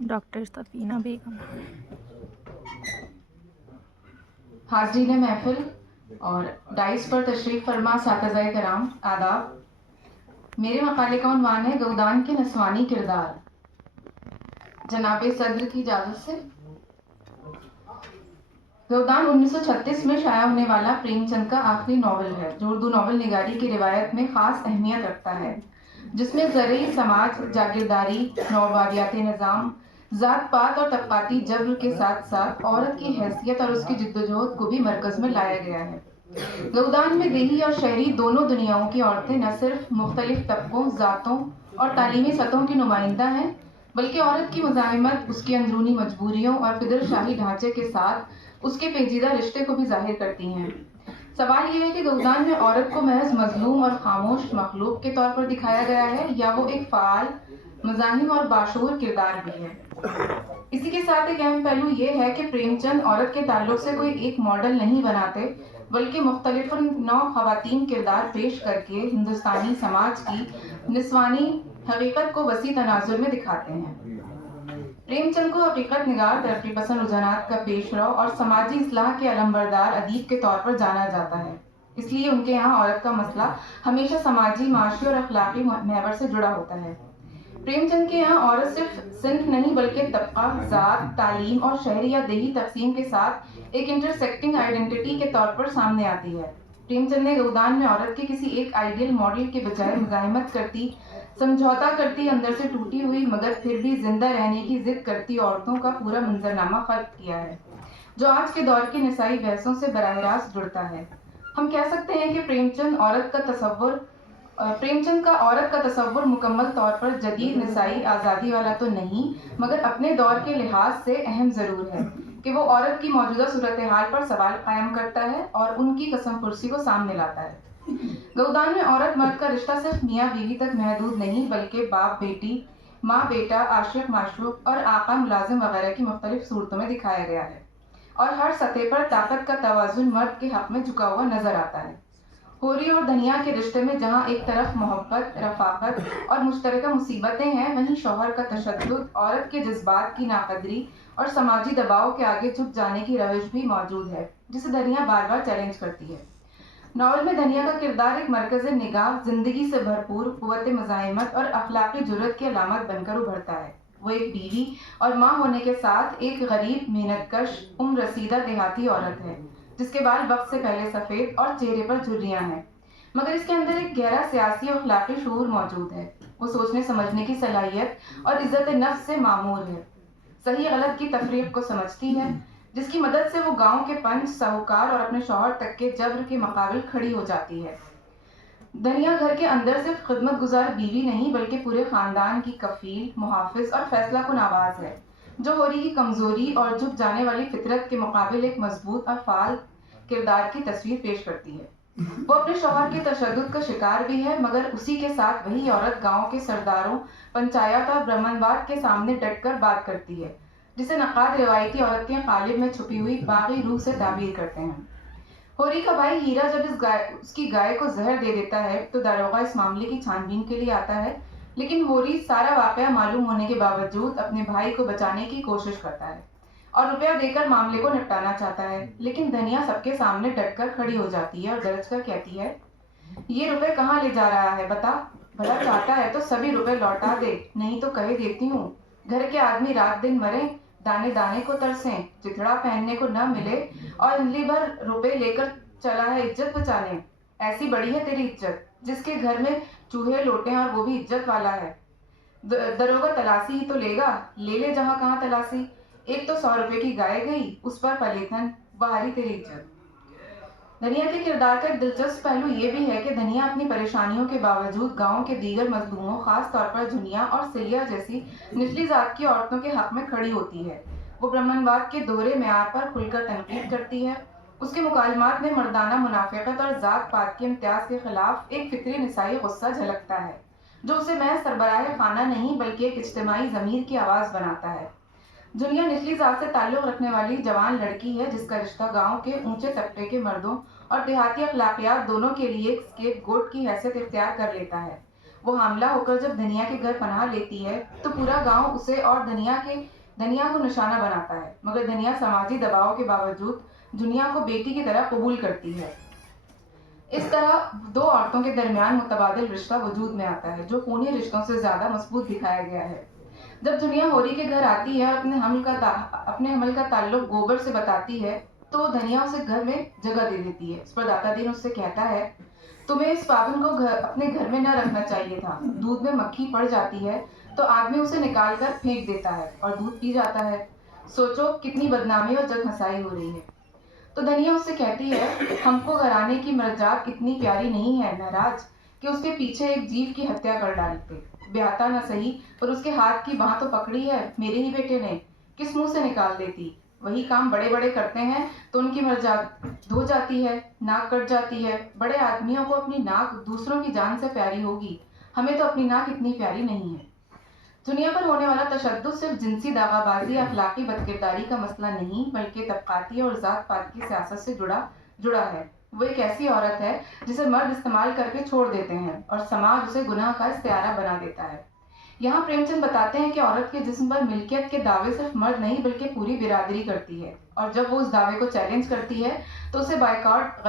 Doctor سفینہ بیگم۔ حاضرین محفل اور ڈائس پر تشریف فرما اساتذہ کرام، آداب۔ میرے مقالے کا عنوان ہے گؤدان کے نسوانی کردار۔ جناب صدر کی اجازت سے گؤدان 1936 میں شائع ہونے والا پریم چند کا آخری ناول ہے جو اردو ناول نگاری کی روایت میں خاص اہمیت رکھتا ہے، جس میں زرعی سماج، جاگیرداری، نوآبادیات نظام، ذات پات اور طبقاتی جبر کے ساتھ ساتھ عورت کی حیثیت اور اس کی جدوجہد کو بھی مرکز میں لایا گیا ہے۔ گؤدان میں دیہی اور شہری دونوں دنیاؤں کی عورتیں نہ صرف مختلف طبقوں، ذاتوں اور تعلیمی سطحوں کی نمائندہ ہیں، بلکہ عورت کی مزاحمت اس کی اندرونی مجبوریوں اور فدر شاہی ڈھانچے کے ساتھ اس کے پیچیدہ رشتے کو بھی ظاہر کرتی ہیں۔ سوال یہ ہے کہ گؤدان میں عورت کو محض مظلوم اور خاموش مخلوق کے طور پر دکھایا گیا ہے یا وہ ایک فعال، مزاحم اور باشعور کردار بھی ہے۔ اسی کے ساتھ ایک اہم پہلو یہ ہے کہ پریم چند عورت کے تعلق سے کوئی ایک ماڈل نہیں بناتے، بلکہ مختلف نوع خواتین کردار پیش کر کے ہندوستانی سماج کی نسوانی حقیقت کو وسیع تناظر میں دکھاتے ہیں۔ پریم چند کو حقیقت نگار، ترقی پسند رجحانات کا پیش رو اور سماجی اصلاح کے علمبردار ادیب کے طور پر جانا جاتا ہے۔ اس لیے ان کے یہاں عورت کا مسئلہ ہمیشہ سماجی، معاشی اور اخلاقی محور سے جڑا ہوتا ہے۔ پریم چند کے یہاں عورت صرف صنف نہیں بلکہ طبقہ، ذات، تعلیم اور شہری یا دیہی تقسیم کے ساتھ ایک انٹرسیکٹنگ آئیڈینٹی کے طور پر سامنے آتی ہے۔ پریم چند نے گؤدان میں عورت کے کسی ایک آئیڈیل ماڈل کے بجائے مزاحمت کرتی، سمجھوتا کرتی، اندر سے ٹوٹی ہوئی مگر پھر بھی زندہ رہنے کی ضد کرتی عورتوں کا پورا منظرنامہ خلق کیا ہے، جو آج کے دور کی نسائی بحثوں سے براہ راست جڑتا ہے۔ ہم کہہ سکتے ہیں کہ پریم چند کا عورت کا تصور مکمل طور پر جدید نسائی آزادی والا تو نہیں، مگر اپنے دور کے لحاظ سے اہم ضرور ہے کہ وہ عورت کی موجودہ صورتحال پر سوال قائم کرتا ہے اور ان کی قسم پرسی کو سامنے لاتا ہے۔ گؤدان میں عورت مرد کا رشتہ صرف میاں بیوی تک محدود نہیں بلکہ باپ بیٹی، ماں بیٹا، عاشق معشوق اور آقا ملازم وغیرہ کی مختلف صورتوں میں دکھایا گیا ہے، اور ہر سطح پر طاقت کا توازن مرد کے حق میں جھکا ہوا نظر آتا ہے۔ ہوری اور دھنیا کے رشتے میں جہاں ایک طرف محبت، رفاقت اور مشترکہ مصیبتیں ہیں، وہیں شوہر کا تشدد، عورت کے جذبات کی ناقدری اور سماجی دباؤ کے آگے جھک جانے کی روش بھی موجود ہے، جسے دھنیا بار بار چیلنج کرتی ہے۔ ناول میں دھنیا کا کردار ایک مرکز نگاہ، زندگی سے بھرپور، قوت مزاحمت اور اخلاقی جرأت کی علامت بن کر ابھرتا ہے۔ وہ ایک بیوی اور ماں ہونے کے ساتھ ایک غریب، محنت کش، عمر رسیدہ دیہاتی عورت ہے، جس کے بال وقت سے پہلے سفید اور چہرے پر جھریاں ہیں، مگر اس کے اندر ایک گہرا سیاسی اور اخلاقی شعور موجود ہے۔ وہ سوچنے سمجھنے کی صلاحیت اور عزت نفس سے معمور ہے، صحیح غلط کی تفریق کو سمجھتی ہے، جس کی مدد سے وہ گاؤں کے پنچ، ساہوکار اور اپنے شوہر تک کے جبر کے مقابل کھڑی ہو جاتی ہے۔ دھنیا گھر کے اندر صرف خدمت گزار بیوی نہیں بلکہ پورے خاندان کی کفیل، محافظ اور فیصلہ کن آواز ہے، جو ہوری کی کمزوری اور جھک جانے والی فطرت کے مقابل ایک مضبوط اور فعال کردار کی تصویر پیش کرتی ہے۔ وہ اپنے شوہر کے تشدد کا شکار بھی ہے، مگر اسی کے ساتھ وہی عورت گاؤں کے سرداروں، پنچایت اور برہمنواد کے سامنے ڈٹ کر بات کرتی ہے، جسے نقاد روایتی عورت کے قالب میں چھپی ہوئی باغی روح سے تعبیر کرتے ہیں۔ ہوری کا بھائی ہیرا جب اس کی گائے کو زہر دے دیتا ہے تو داروغہ اس معاملے کی چھان بین کے لیے آتا ہے، لیکن ہوری سارا واقعہ معلوم ہونے کے باوجود اپنے بھائی کو بچانے کی کوشش کرتا ہے اور روپیہ دے کر معاملے کو نپٹانا چاہتا ہے، لیکن دھنیا سب کے سامنے ڈٹ کر کھڑی ہو جاتی ہے اور گرج کر کہتی ہے، یہ روپے کہاں لے جا رہا ہے بتا، بھلا چاہتا ہے تو سبھی روپے لوٹا دے، نہیں تو کہہ دیتی ہوں گھر کے آدمی رات دن مریں، دانے دانے کو ترسیں، چتھڑا پہننے کو نہ ملے اور انلی بھر روپے لے کر چلا ہے عزت بچانے۔ ایسی بڑی ہے تیری عزت جس کے گھر میں چوہے لوٹیں اور وہ بھی عزت والا ہے۔ دروغہ تلاسی ہی تو لے گا، لے لے جہاں کہاں تلاسی، ایک تو 100 روپے کی گائے گئی، اس پر پلیتن، بہاری تیری عزت۔ دھنیا کے کردار کا ایک دلچسپ پہلو یہ بھی ہے کہ دھنیا اپنی پریشانیوں کے باوجود گاؤں کے دیگر مظلوموں، خاص طور پر جھنیا اور سلیا جیسی نچلی ذات کی عورتوں کے حق میں کھڑی ہوتی ہے۔ وہ برہمنواد کے دوہرے معیار پر کھل کر تنقید کرتی ہے۔ اس کے مکالمات میں مردانہ منافقت اور ذات پات کے امتیاز کے خلاف ایک فطری نسائی غصہ جھلکتا ہے، جو اسے محض سربراہ خانہ نہیں بلکہ ایک اجتماعی ضمیر کی آواز بناتا ہے۔ جھنیا نچلی ذات سے تعلق رکھنے والی جوان لڑکی ہے جس کا رشتہ گاؤں کے اونچے طبقے کے مردوں اور دیہاتی اخلاقیات دونوں کے لیے ایک اسکیپ گوٹ کی حیثیت اختیار کر لیتا ہے۔ وہ حاملہ ہو کر جب دنیا کے گھر پناہ لیتی ہے تو پورا گاؤں اسے اور دنیا کو نشانہ بناتا ہے، مگر دنیا سماجی دباؤ کے باوجود دنیا کو بیٹی کی طرح قبول کرتی ہے۔ اس طرح دو عورتوں کے درمیان متبادل رشتہ وجود میں آتا ہے جو خونی رشتوں سے زیادہ مضبوط دکھایا گیا ہے۔ جب دنیا ہوری کے گھر آتی ہے اور اپنے حمل کا تعلق گوبر سے بتاتی ہے تو دنیا اسے گھر میں جگہ دے دیتی ہے۔ اس پر داتا دین اس سے کہتا ہے، تمہیں اس پاگن کو اپنے گھر میں نہ رکھنا چاہیے تھا۔ دودھ میں مکھی پڑ جاتی ہے تو آدمی اسے نکال کر پھینک دیتا ہے اور دودھ پی جاتا ہے۔ سوچو کتنی بدنامی اور جگ ہنسائی ہو رہی ہے۔ تو دنیا اس سے کہتی ہے، ہم کو گھرانے کی مرجات اتنی پیاری نہیں ہے مہراج کہ اس کے پیچھے ایک جیو کی ہتیا کر ڈالتے۔ بیاتا نہ صحیح پر اس کے ہاتھ کی باں تو پکڑی ہے میرے ہی بیٹے نے، کس منہ سے نکال دیتی؟ وہی کام بڑے بڑے کرتے ہیں تو ان کی مرجات دھو جاتی ہے، ناک کٹ جاتی ہے۔ بڑے آدمیوں کو اپنی ناک دوسروں کی جان سے پیاری ہوگی، ہمیں تو اپنی ناک اتنی پیاری نہیں ہے۔ دنیا پر ہونے والا تشدد صرف جنسی داغا بازی یا اخلاقی بدکرداری کا مسئلہ نہیں بلکہ طبقاتی اور ذات پات کی سیاست سے جڑا ہے۔ وہ ایک ایسی عورت ہے جسے مرد استعمال کر کے چھوڑ دیتے ہیں اور سماج اسے گناہ کا استعارہ بنا دیتا ہے۔ یہاں پریم چند بتاتے ہیں کہ عورت کے جسم پر ملکیت کے دعوے صرف مرد نہیں بلکہ پوری برادری کرتی ہے، اور جب وہ اس دعوے کو چیلنج کرتی ہے تو اسے بائیکاٹ،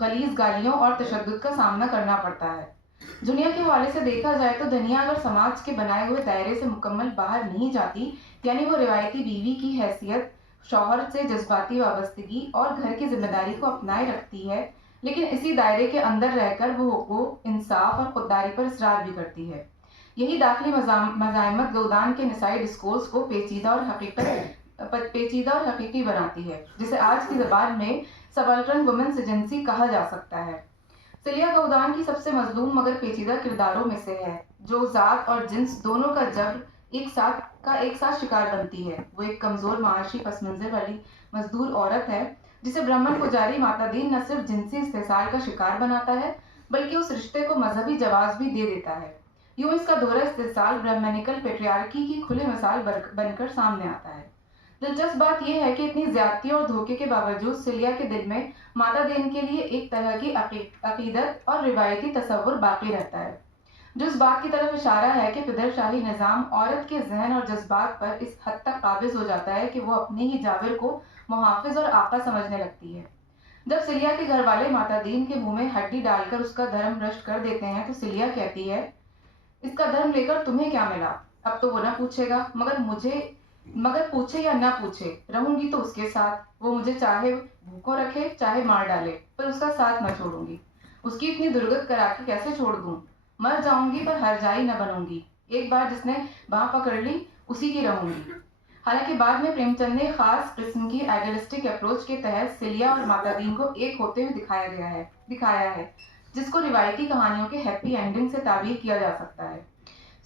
غلیظ گالیوں اور تشدد کا سامنا کرنا پڑتا ہے۔ دنیا کے حوالے سے دیکھا جائے تو دنیا اگر سماج کے بنائے ہوئے دائرے سے مکمل باہر نہیں جاتی، یعنی وہ روایتی بیوی کی حیثیت، شوہر سے جذباتی وابستگی اور گھر کی ذمہ داری کو اپنائے رکھتی ہے، لیکن اسی دائرے کے اندر رہ کر وہ حقوق، انصاف اور خودداری پر اصرار بھی کرتی ہے۔ یہی داخلی مزاحمت گودان کے نسائی ڈسکورس کو پیچیدہ اور حقیقی بناتی ہے، جسے آج کی زبان میں سبالٹرن وومنس ایجنسی کہا جا سکتا ہے۔ سیلیا گودان کی سب سے مظلوم مگر پیچیدہ کرداروں میں سے ہے، جو ذات اور جنس دونوں کا جبر ایک ساتھ شکار بنتی ہے۔ وہ ایک کمزور معاشی پس منظر والی مزدور عورت ہے جسے برہمن پجاری ماتا دین نہ صرف جنسی استحصال کا شکار بناتا ہے بلکہ اس رشتے کو مذہبی جواز بھی دے دیتا ہے۔ یوں اس کا دورہ استحصال برہمنیکل پیٹریارکی کی کھلی مثال بن کر سامنے آتا ہے۔ دلچسپ بات یہ ہے کہ اتنی زیادتی اور دھوکے کے باوجود سیلیا کے دل میں ماتا دین کے لیے ایک طرح کی عقیدت اور روایتی تصور باقی رہتا ہے، جو اس بات کی طرف اشارہ ہے کہ پدر شاہی نظام عورت کے ذہن اور جذبات پر اس حد تک قابض ہو جاتا ہے کہ وہ اپنے ہی جابر کو محافظ اور آقا سمجھنے لگتی ہے۔ جب سیلیا کے گھر والے ماتا دین کے منہ میں ہڈی ڈال کر اس کا دھرم بھرشٹ کر دیتے ہیں تو سیلیا کہتی ہے، اس کا دھرم لے کر تمہیں کیا ملا؟ اب تو وہ نہ پوچھے گا، مگر پوچھے یا نہ پوچھے رہوں گی تو اس کے ساتھ، وہ مجھے چاہے بھوکو رکھے چاہے مار ڈالے پر اس کا ساتھ نہ چھوڑوں گی۔ اس کی اتنی درگت کرا کے کیسے چھوڑ دوں؟ مر جاؤں گی پر ہرجائی نہ بنوں گی، ایک بار جس نے باں پکڑ لی اسی کی رہوں گی۔ حالانکہ بعد میں پریم چند نے خاص قسم کی آئیڈیلسٹک اپروچ کے تحت سیلیا اور ماتا دین کو ایک ہوتے ہوئے دکھایا ہے جس کو روایتی کہانیوں کے ہیپی اینڈنگ سے تعبیر کیا جا سکتا ہے۔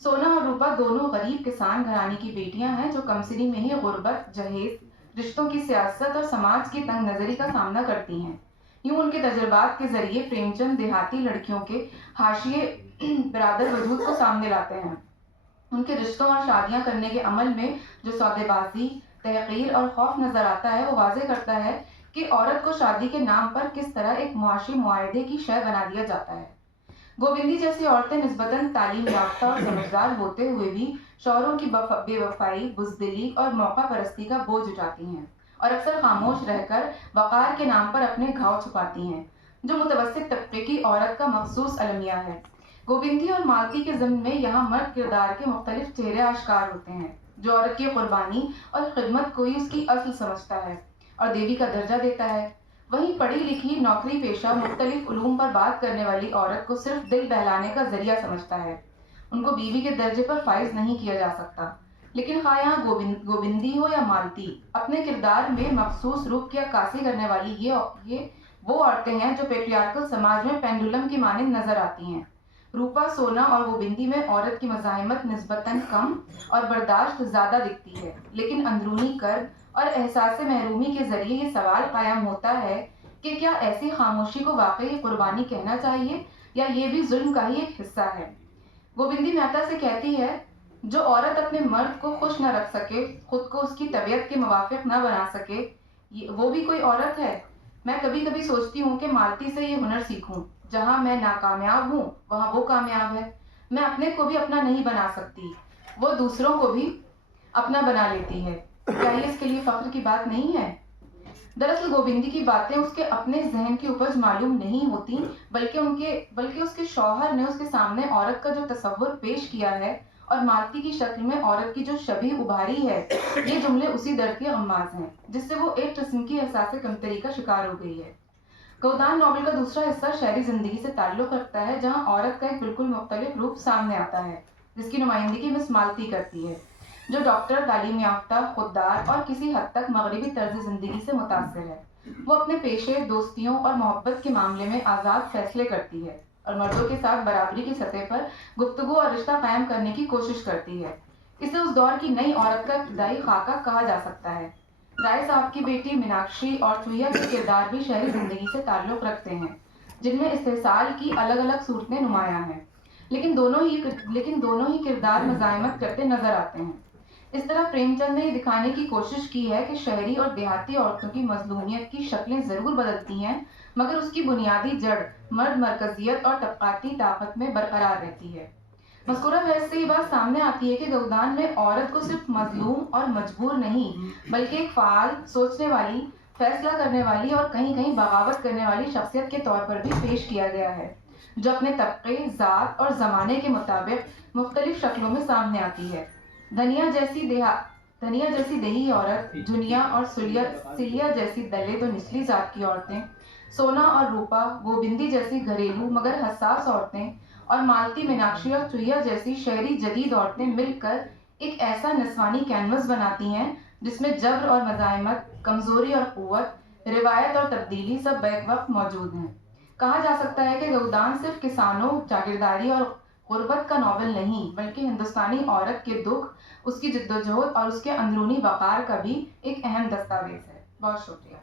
سونا اور روپا دونوں غریب کسان گھرانے کی بیٹیاں ہیں جو کمسنی میں ہی غربت، جہیز، رشتوں کی سیاست اور سماج کی تنگ نظری کا سامنا کرتی ہیں۔ یوں ان کے تجربات کے ذریعے پریم چند دیہاتی لڑکیوں کے حاشیے برادر وجود کو سامنے لاتے ہیں۔ ان کے رشتوں اور شادیاں کرنے کے عمل میں جو سودے بازی، تحقیر اور خوف نظر آتا ہے وہ واضح کرتا ہے کہ عورت کو شادی کے نام پر کس طرح ایک معاشی معاہدے کی شے بنا دیا جاتا ہے۔ گوبندی جیسی عورتیں نسبتاً تعلیم یافتہ اور سمجھدار ہوتے ہوئے بھی شوہروں کی بے وفائی، بزدلی اور موقع پرستی کا بوجھ اٹھاتی ہیں اور اکثر خاموش رہ کر وقار کے نام پر اپنے گھاؤ چھپاتی ہیں، جو متوسط طبقے کی عورت کا مخصوص المیہ ہے۔ گوبندی اور مالتی کے ضمن میں یہاں مرد کردار کے مختلف چہرے آشکار ہوتے ہیں، جو عورت کی قربانی اور خدمت کو ہی اس کی اصل سمجھتا ہے اور دیوی کا درجہ دیتا ہے۔ وہیں پڑھی لکھی، نوکری پیشہ، مختلف علوم پر بات کرنے والی عورت کو صرف دل بہلانے کا ذریعہ سمجھتا ہے، ان کو بیوی کے درجے پر فائز نہیں کیا جا سکتا۔ لیکن خواہ یہاں گوبندی ہو یا مالتی، اپنے کردار میں مخصوص روپ کی عکاسی کرنے والی یہ وہ عورتیں ہیں جو پیٹریارکل سماج میں پینڈولم کی مانند نظر آتی ہیں۔ روپا، سونا اور گوبندی میں عورت کی مزاحمت نسبتاً کم اور برداشت زیادہ دکھتی ہے، لیکن اندرونی کرب اور احساس محرومی کے ذریعے یہ سوال قائم ہوتا ہے کہ کیا ایسی خاموشی کو واقعی قربانی کہنا چاہیے یا یہ بھی ظلم کا ہی ایک حصہ ہے؟ گوبندی مہتا سے کہتی ہے، جو عورت اپنے مرد کو خوش نہ رکھ سکے، خود کو اس کی طبیعت کے موافق نہ بنا سکے، وہ بھی کوئی عورت ہے؟ میں کبھی کبھی سوچتی ہوں کہ مالتی سے یہ ہنر سیکھوں، جہاں میں ناکامیاب ہوں وہاں وہ کامیاب ہے. میں اپنے کو بھی اپنا نہیں بنا سکتی, وہ دوسروں کو بھی اپنا بنا لیتی ہے. کیا یہ اس کے لیے فخر کی بات نہیں ہے؟ دراصل گوبندی کی باتیں اس کے اپنے ذہن کی اپج معلوم نہیں ہوتی, بلکہ اس کے شوہر نے اس کے سامنے عورت کا جو تصور پیش کیا ہے اور مالتی کی شکل میں عورت کی جو شبیہ ابھاری ہے, یہ جملے اسی درد کے غماز ہیں جس سے وہ ایک قسم کی احساس کمتری کا شکار ہو گئی ہے. گودان ناول کا دوسرا حصہ شہری زندگی سے تعلق رکھتا ہے, جہاں عورت کا ایک بالکل مختلف روپ سامنے آتا ہے جس کی نمائندگی مس مالتی کرتی ہے, جو ڈاکٹر, تعلیم یافتہ, خوددار اور کسی حد تک مغربی طرز زندگی سے متاثر ہے. وہ اپنے پیشے, دوستیوں اور محبت کے معاملے میں آزاد فیصلے کرتی ہے اور مردوں کے ساتھ برابری کی سطح پر گفتگو اور رشتہ قائم کرنے کی کوشش کرتی ہے. اسے اس دور کی نئی عورت کا ابتدائی خاکہ کہا جا سکتا ہے. رائے صاحب کی بیٹی میناکشی اور چویا کے کردار بھی شہری زندگی سے تعلق رکھتے ہیں, جن میں استحصال کی الگ الگ صورتیں نمایاں ہیں, لیکن دونوں ہی کردار مزاحمت کرتے نظر آتے ہیں. اس طرح پریم چند نے یہ دکھانے کی کوشش کی ہے کہ شہری اور دیہاتی عورتوں کی مظلومیت کی شکلیں ضرور بدلتی ہیں, مگر اس کی بنیادی جڑ مرد مرکزیت اور طبقاتی طاقت میں برقرار رہتی ہے. مذکورہ بحث سے یہ بات سامنے آتی ہے کہ گودان میں عورت کو صرف مظلوم اور مجبور نہیں, بلکہ ایک فعال, سوچنے والی, فیصلہ کرنے والی اور کہیں کہیں بغاوت کرنے والی شخصیت کے طور پر بھی پیش کیا گیا ہے, جو اپنے طبقے, ذات اور زمانے کے مطابق مختلف شکلوں میں سامنے آتی ہے. دھنیا جیسی دیہی عورت, جنیا اور سلیا جیسی دلت و نچلی ذات کی عورتیں, سونا اور روپا, گوبندی جیسی گھریلو مگر حساس عورتیں, اور مالتی, میناکشی اور چویا جیسی شہری جدید عورتیں مل کر ایک ایسا نسوانی کینوس بناتی ہیں جس میں جبر اور مزاحمت, کمزوری اور قوت, روایت اور تبدیلی سب بیک وقت موجود ہیں. کہا جا سکتا ہے کہ گودان صرف کسانوں, جاگیرداری اور غربت کا ناول نہیں, بلکہ ہندوستانی عورت کے دکھ, اس کی جدوجہد اور اس کے اندرونی وقار کا بھی ایک اہم دستاویز ہے. بہت شکریہ.